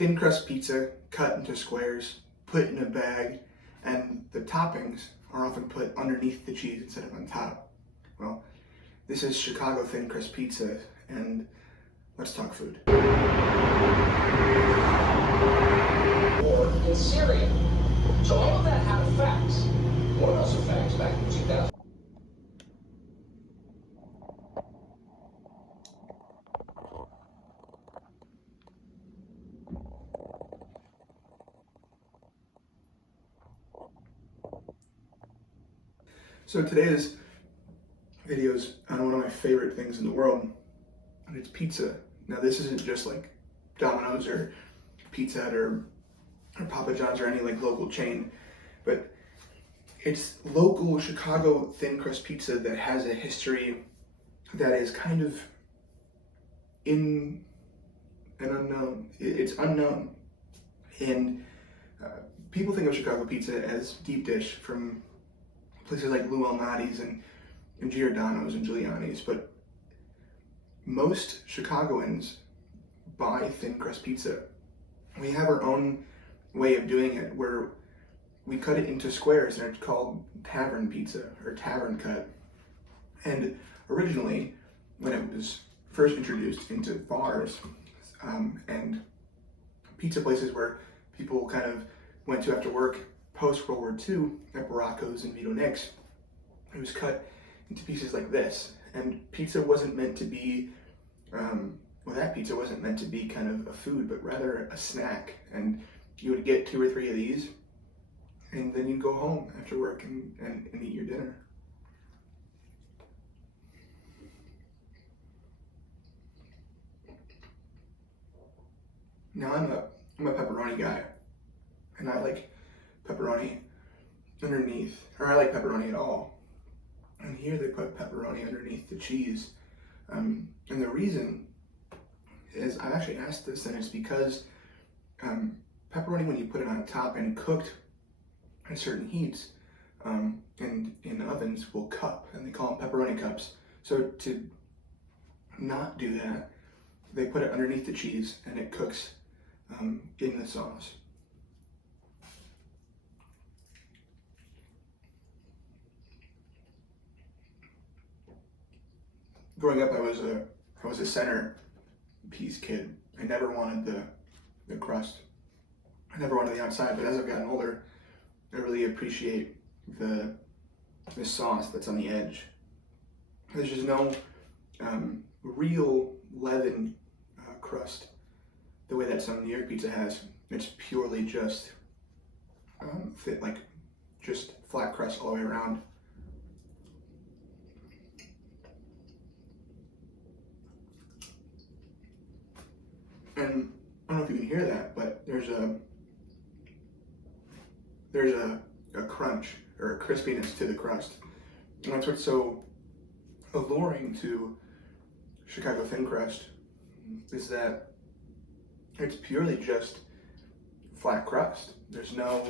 thin crust pizza cut into squares, put in a bag, and the toppings are often put underneath the cheese instead of on top. Well, this is Chicago thin crust pizza, and let's talk food. War in Syria. So all of that had effects. One of those effects back in 2000. So today's video is on one of my favorite things in the world, and it's pizza. Now this isn't just like Domino's or Pizza Hut or Papa John's or any like local chain, but it's local Chicago thin crust pizza that has a history that is kind of in an unknown. It's unknown, and people think of Chicago pizza as deep dish from places like Lou Malnati's and Giordano's and Giuliani's, but most Chicagoans buy thin crust pizza. We have our own way of doing it where we cut it into squares, and it's called tavern pizza or tavern cut. And originally, when it was first introduced into bars and pizza places where people kind of went to after work post World War II at Baracco's and Vito Nick's, it was cut into pieces like this. And pizza wasn't meant to be, that pizza wasn't meant to be kind of a food, but rather a snack. And you would get 2 or 3 of these, and then you'd go home after work and eat your dinner. Now I'm a pepperoni guy, and I like pepperoni underneath, or I like pepperoni at all. And here they put pepperoni underneath the cheese. And the reason is, I've actually asked this, and it's because pepperoni, when you put it on top and cooked at certain heats and in ovens, will cup, and they call them pepperoni cups. So to not do that, they put it underneath the cheese and it cooks in the sauce. Growing up, I was a center piece kid. I never wanted the crust. I never wanted the outside, but as I've gotten older, I really appreciate the sauce that's on the edge. There's just no real leaven crust the way that some New York pizza has. It's purely just just flat crust all the way around. And I don't know if you can hear that, but there's a crunch or a crispiness to the crust. And that's what's so alluring to Chicago thin crust, is that it's purely just flat crust. There's no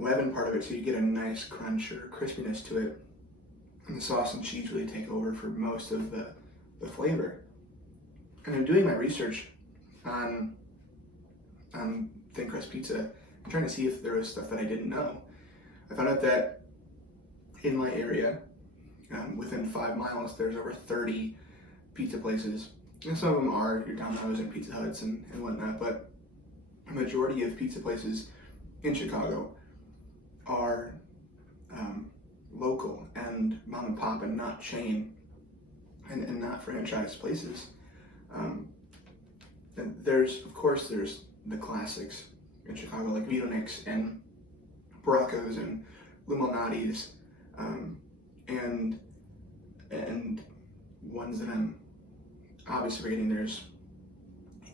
leaven part of it, so you get a nice crunch or crispiness to it. And the sauce and cheese really take over for most of the flavor. And in doing my research on thin crust pizza, I'm trying to see if there was stuff that I didn't know. I found out that in my area, within 5 miles, there's over 30 pizza places. And some of them are your Domino's and Pizza Huts and whatnot, but a majority of pizza places in Chicago are local and mom and pop and not chain and not franchise places. And there's the classics in Chicago, like Vito Nick's and Baracco's and Lou Malnati's, and ones that I'm obviously forgetting. There's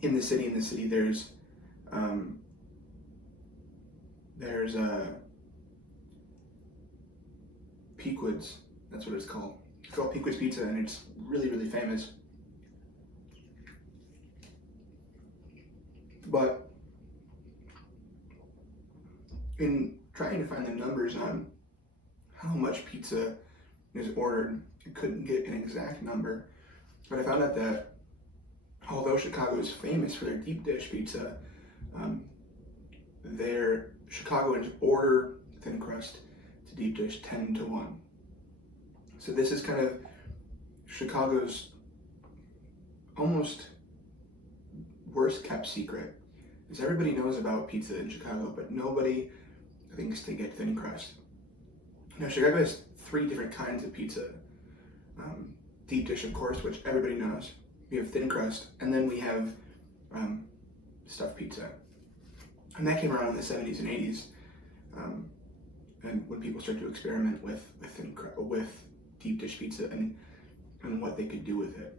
in the city there's Pequod's. That's what it's called. It's called Pequod's Pizza, and it's really, really famous. But in trying to find the numbers on how much pizza is ordered, I couldn't get an exact number. But I found out that although Chicago is famous for their deep dish pizza, Their Chicagoans order thin crust to deep dish 10-1. So this is kind of Chicago's almost worst kept secret. Is everybody knows about pizza in Chicago, but nobody thinks to get thin crust. Now Chicago has 3 different kinds of pizza. Deep dish, of course, which everybody knows. We have thin crust, and then we have stuffed pizza. And that came around in the 70s and 80s, and when people started to experiment with deep dish pizza and what they could do with it.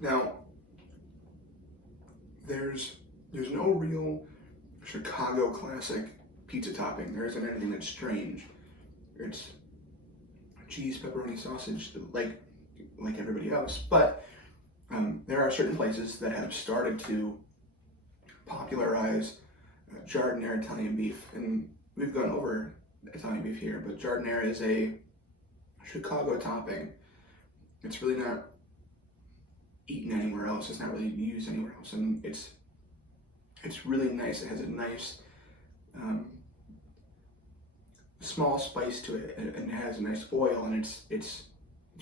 Now, there's no real Chicago classic pizza topping. There isn't anything that's strange. It's cheese, pepperoni, sausage, like everybody else. But there are certain places that have started to popularize giardiniera Italian beef, and we've gone over Italian beef here. But giardiniera is a Chicago topping. It's really not eaten anywhere else. It's not really used anywhere else, and it's really nice. It has a nice small spice to it, and it has a nice oil, and it's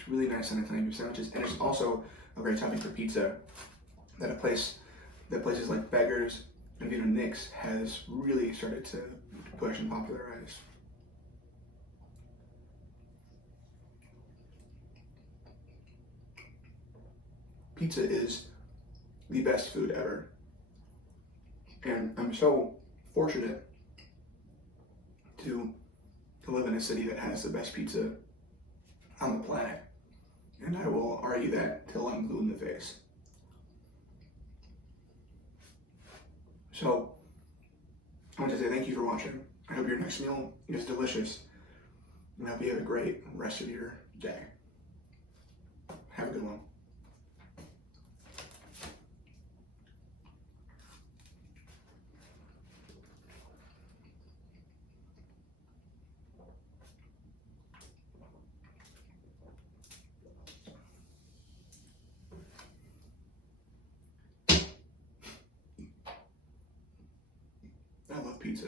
really nice on Italian beef sandwiches. And it's also a great topping for pizza that places like Beggars and Vito Nick's has really started to push and popularize. Pizza is the best food ever. And I'm so fortunate to live in a city that has the best pizza on the planet. And I will argue that till I'm blue in the face. So, I want to say thank you for watching. I hope your next meal is delicious. And I hope you have a great rest of your day. Have a good one. I love pizza.